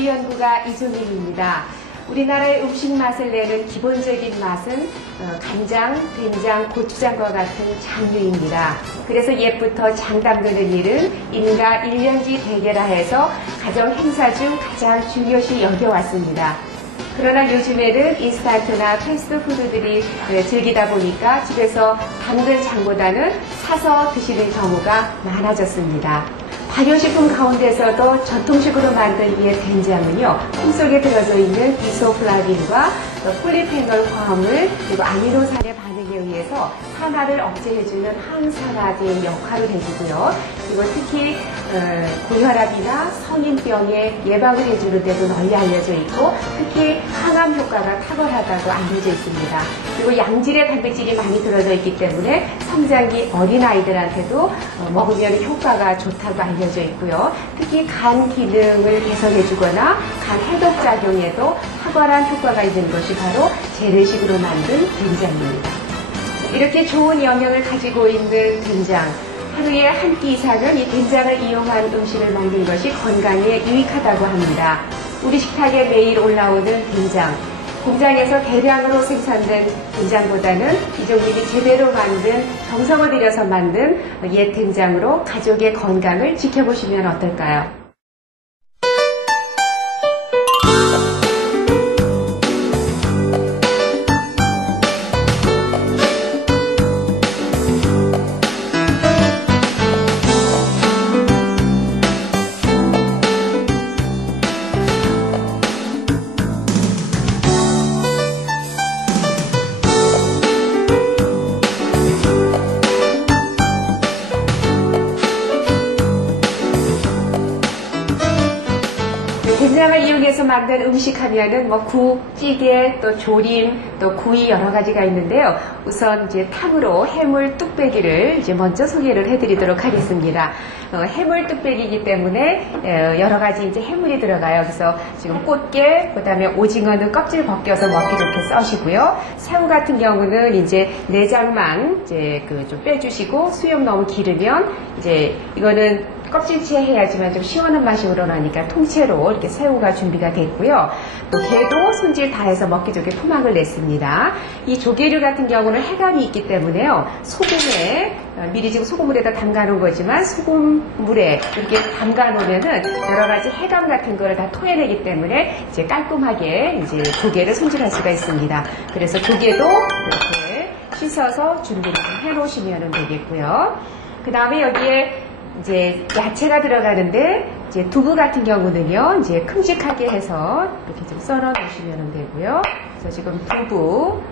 요리연구가 이종일입니다. 우리나라의 음식 맛을 내는 기본적인 맛은 간장, 된장, 고추장과 같은 장류입니다. 그래서 옛부터 장 담그는 일은 인가 일년지 대계라해서 가정 행사 중 가장 중요시 여겨왔습니다. 그러나 요즘에는 인스턴트나 패스트푸드들이 즐기다 보니까 집에서 담근 장보다는 사서 드시는 경우가 많아졌습니다. 발효식품 가운데서도 전통식으로 만든 이 된장은요, 콩 속에 들어져 있는 이소플라빈과 폴리페놀 화합물 그리고 아미노산의 반응에 의해서 산화를 억제해주는 항산화제의 역할을 해주고요. 그리고 특히 고혈압이나 성인병의 예방을 해주는 데도 널리 알려져 있고 특히 항암 효과가 탁월하다고 알려져 있습니다. 그리고 양질의 단백질이 많이 들어져 있기 때문에 성장기 어린아이들한테도 먹으면 효과가 좋다고 알려져 있고요. 특히 간 기능을 개선해주거나 간 해독작용에도 탁월한 효과가 있는 것이 바로 재래식으로 만든 된장입니다. 이렇게 좋은 영양을 가지고 있는 된장, 하루에 한 끼 이상은 이 된장을 이용한 음식을 만든 것이 건강에 유익하다고 합니다. 우리 식탁에 매일 올라오는 된장, 공장에서 대량으로 생산된 된장보다는 이종일이 제대로 만든 정성을 들여서 만든 옛 된장으로 가족의 건강을 지켜보시면 어떨까요? 된장을 이용해서 만든 음식 하면은 국, 찌개, 또 조림, 또 구이 여러 가지가 있는데요. 우선 이제 탕으로 해물 뚝배기를 이제 먼저 소개를 해드리도록 하겠습니다. 해물 뚝배기이기 때문에 여러 가지 이제 해물이 들어가요. 그래서 지금 꽃게, 그다음에 오징어는 껍질 벗겨서 먹기 좋게 써시고요. 새우 같은 경우는 이제 내장만 이제 좀 빼주시고 수염 너무 기르면 이제 이거는 껍질째 해야지만 좀 시원한 맛이 우러나니까 통째로 이렇게 새우가 준비가 됐고요. 또 게도 손질 다 해서 먹기 좋게 토막을 냈습니다. 이 조개류 같은 경우는 해감이 있기 때문에요. 소금에 미리 지금 소금물에다 담가 놓은 거지만 소금물에 이렇게 담가 놓으면은 여러 가지 해감 같은 거를 다 토해내기 때문에 이제 깔끔하게 이제 조개를 손질할 수가 있습니다. 그래서 조개도 이렇게 씻어서 준비를 해 놓으시면 되겠고요. 그 다음에 여기에 이제 야채가 들어가는데 이제 두부 같은 경우는요 이제 큼직하게 해서 이렇게 좀 썰어 놓으시면 되고요. 그래서 지금 두부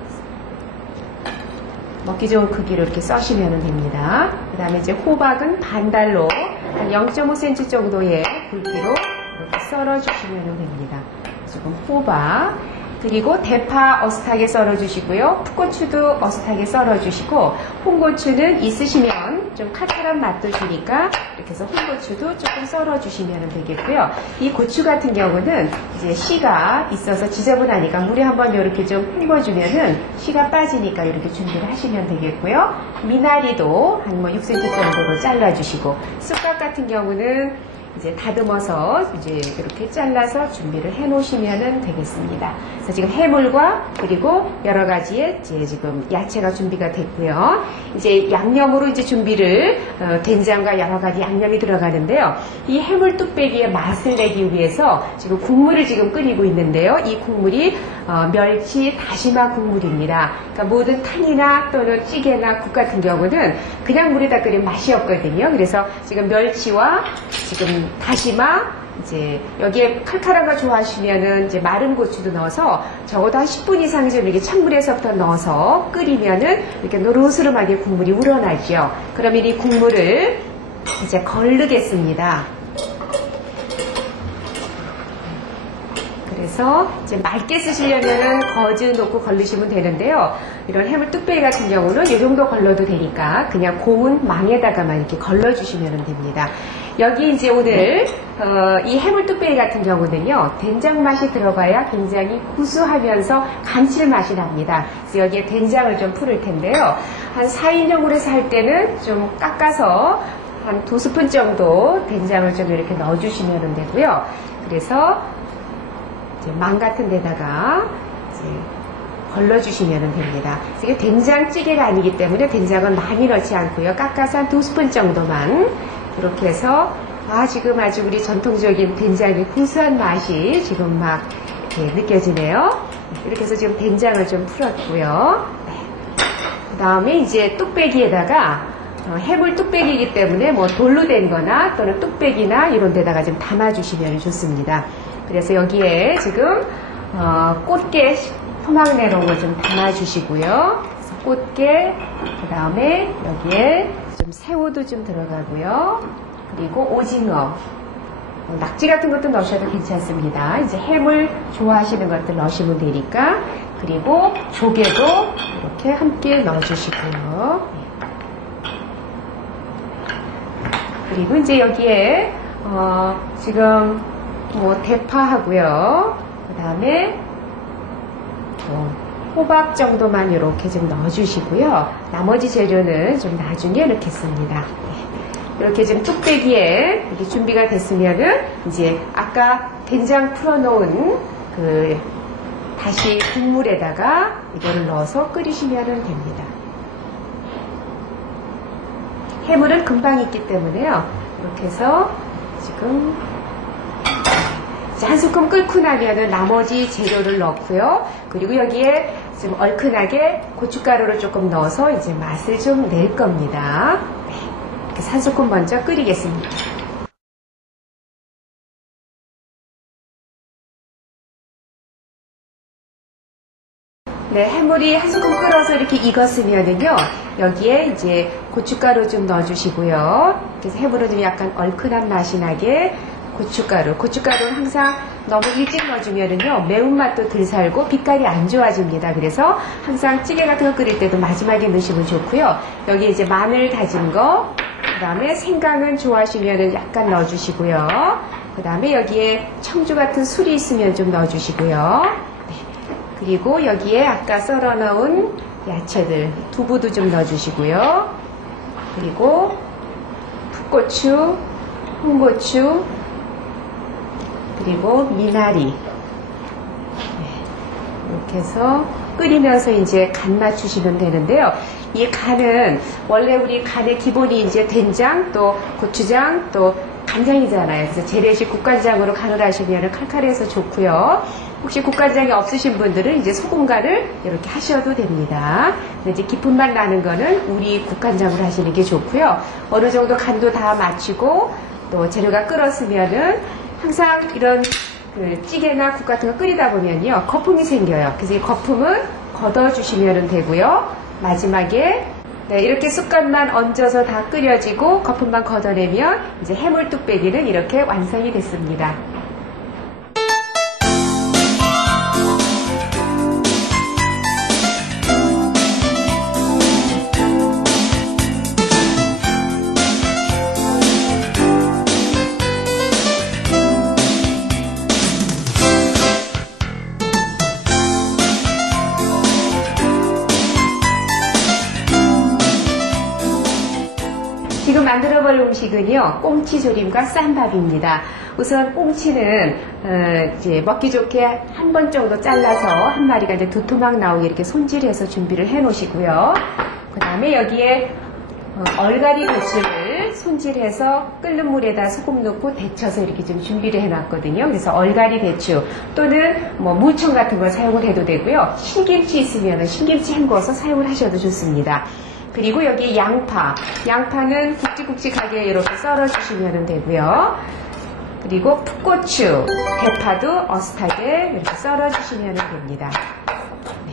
먹기 좋은 크기로 이렇게 써시면 됩니다. 그 다음에 이제 호박은 반달로 한 0.5cm 정도의 굵기로 이렇게 썰어 주시면 됩니다. 지금 호박 그리고 대파 어슷하게 썰어 주시고요. 풋고추도 어슷하게 썰어 주시고 홍고추는 있으시면 좀 칼칼한 맛도 주니까 이렇게 해서 홍고추도 조금 썰어 주시면 되겠고요. 이 고추 같은 경우는 이제 씨가 있어서 지저분하니까 물에 한번 이렇게 좀 헹궈주면은 씨가 빠지니까 이렇게 준비를 하시면 되겠고요. 미나리도 한 6cm 정도로 잘라 주시고 쑥갓 같은 경우는 이제 다듬어서 이제 이렇게 잘라서 준비를 해 놓으시면 되겠습니다. 그래서 지금 해물과 그리고 여러 가지의 이제 지금 야채가 준비가 됐고요. 이제 양념으로 이제 준비를 된장과 여러 가지 양념이 들어가는데요. 이 해물 뚝배기의 맛을 내기 위해서 지금 국물을 지금 끓이고 있는데요. 이 국물이 멸치 다시마 국물입니다. 그러니까 모든 탕이나 또는 찌개나 국 같은 경우는 그냥 물에다 끓이면 맛이 없거든요. 그래서 지금 멸치와 지금 다시마 이제 여기에 칼칼한 거 좋아하시면은 이제 마른 고추도 넣어서 적어도 한 10분 이상 좀 이렇게 찬물에서부터 넣어서 끓이면은 이렇게 노릇스름하게 국물이 우러나죠. 그러면 이 국물을 이제 걸르겠습니다. 그래서 이제 맑게 쓰시려면은 거즈 놓고 걸르시면 되는데요. 이런 해물 뚝배기 같은 경우는 이 정도 걸러도 되니까 그냥 고운 망에다가만 이렇게 걸러주시면 됩니다. 여기 이제 오늘 이 해물 뚝배기 같은 경우는요 된장 맛이 들어가야 굉장히 구수하면서 감칠맛이 납니다. 그래서 여기에 된장을 좀 풀을 텐데요. 한 4인용으로 해서 할 때는 좀 깎아서 한 2스푼 정도 된장을 좀 이렇게 넣어주시면 되고요. 그래서 이제 망 같은 데다가 이제 걸러주시면 됩니다. 이게 된장찌개가 아니기 때문에 된장은 많이 넣지 않고요. 깎아서 한 2스푼 정도만 이렇게 해서 지금 아주 우리 전통적인 된장의 구수한 맛이 지금 막 이렇게 느껴지네요. 이렇게 해서 지금 된장을 좀 풀었고요. 그 다음에 이제 뚝배기에다가 해물 뚝배기이기 때문에 뭐 돌로 된 거나 또는 뚝배기나 이런 데다가 좀 담아주시면 좋습니다. 그래서 여기에 지금 꽃게 토막 내놓은 거 좀 담아주시고요. 꽃게, 그 다음에 여기에 좀 새우도 좀 들어가고요. 그리고 오징어, 낙지 같은 것도 넣으셔도 괜찮습니다. 이제 해물 좋아하시는 것들 넣으시면 되니까. 그리고 조개도 이렇게 함께 넣어주시고요. 그리고 이제 여기에 지금 뭐 대파하고요. 그 다음에 호박 정도만 이렇게 좀 넣어주시고요. 나머지 재료는 좀 나중에 넣겠습니다. 이렇게 좀 뚝배기에 이렇게 준비가 됐으면은 이제 아까 된장 풀어놓은 그 다시 국물에다가 이거를 넣어서 끓이시면 됩니다. 해물은 금방 익기 때문에요. 이렇게 해서 지금 한 스푼 끓고 나면은 나머지 재료를 넣고요. 그리고 여기에 좀 얼큰하게 고춧가루를 조금 넣어서 이제 맛을 좀 낼 겁니다. 이렇게 한 스푼 먼저 끓이겠습니다. 네, 해물이 한 스푼 끓어서 이렇게 익었으면은요, 여기에 이제 고춧가루 좀 넣어주시고요. 그래서 해물은 좀 약간 얼큰한 맛이 나게 고춧가루는 항상 너무 일찍 넣어주면은요, 매운맛도 덜 살고 빛깔이 안 좋아집니다. 그래서 항상 찌개 같은 거 끓일 때도 마지막에 넣으시면 좋고요. 여기 이제 마늘 다진 거, 그 다음에 생강은 좋아하시면은 약간 넣어주시고요. 그 다음에 여기에 청주 같은 술이 있으면 좀 넣어주시고요. 네. 그리고 여기에 아까 썰어 넣은 야채들, 두부도 좀 넣어주시고요. 그리고 풋고추, 홍고추, 그리고 미나리. 이렇게 해서 끓이면서 이제 간 맞추시면 되는데요. 이 간은 원래 우리 간의 기본이 이제 된장, 또 고추장, 또 간장이잖아요. 그래서 재래식 국간장으로 간을 하시면 칼칼해서 좋고요. 혹시 국간장이 없으신 분들은 이제 소금간을 이렇게 하셔도 됩니다. 근데 이제 깊은 맛 나는 거는 우리 국간장으로 하시는 게 좋고요. 어느 정도 간도 다 맞추고 또 재료가 끓었으면은 항상 이런 그 찌개나 국 같은 거 끓이다 보면요, 거품이 생겨요. 그래서 이 거품은 걷어주시면 되고요. 마지막에 네, 이렇게 숟갈만 얹어서 다 끓여지고 거품만 걷어내면 이제 해물 뚝배기는 이렇게 완성이 됐습니다. 지금 만들어볼 음식은요, 꽁치조림과 쌈밥입니다. 우선 꽁치는 이제 먹기 좋게 한 번 정도 잘라서 한 마리가 이제 2토막 나오게 이렇게 손질해서 준비를 해 놓으시고요. 그 다음에 여기에 얼갈이 배추를 손질해서 끓는 물에다 소금 넣고 데쳐서 이렇게 좀 준비를 해놨거든요. 그래서 얼갈이 배추 또는 뭐 무청 같은 걸 사용을 해도 되고요. 신김치 있으면 신김치 헹궈서 사용을 하셔도 좋습니다. 그리고 여기 양파는 굵직굵직하게 이렇게 썰어주시면 되고요. 그리고 풋고추, 대파도 어슷하게 이렇게 썰어주시면 됩니다. 네.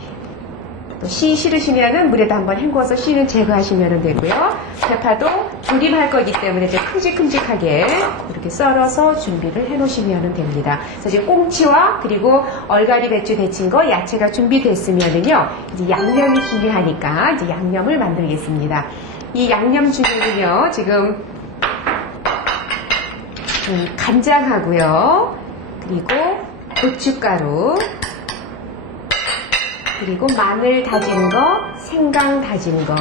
또 씨 싫으시면 물에다 한번 헹궈서 씨는 제거하시면 되고요. 대파도 조림할 거기 때문에 이제 큼직큼직하게 이렇게 썰어서 준비를 해 놓으시면 됩니다. 그래서 지금 꽁치와 그리고 얼갈이 배추 데친 거 야채가 준비됐으면은요, 이제 양념이 준비하니까 이제 양념을 만들겠습니다. 이 양념 준비는요, 지금 간장하고요, 그리고 고춧가루, 그리고 마늘 다진 거, 생강 다진 거,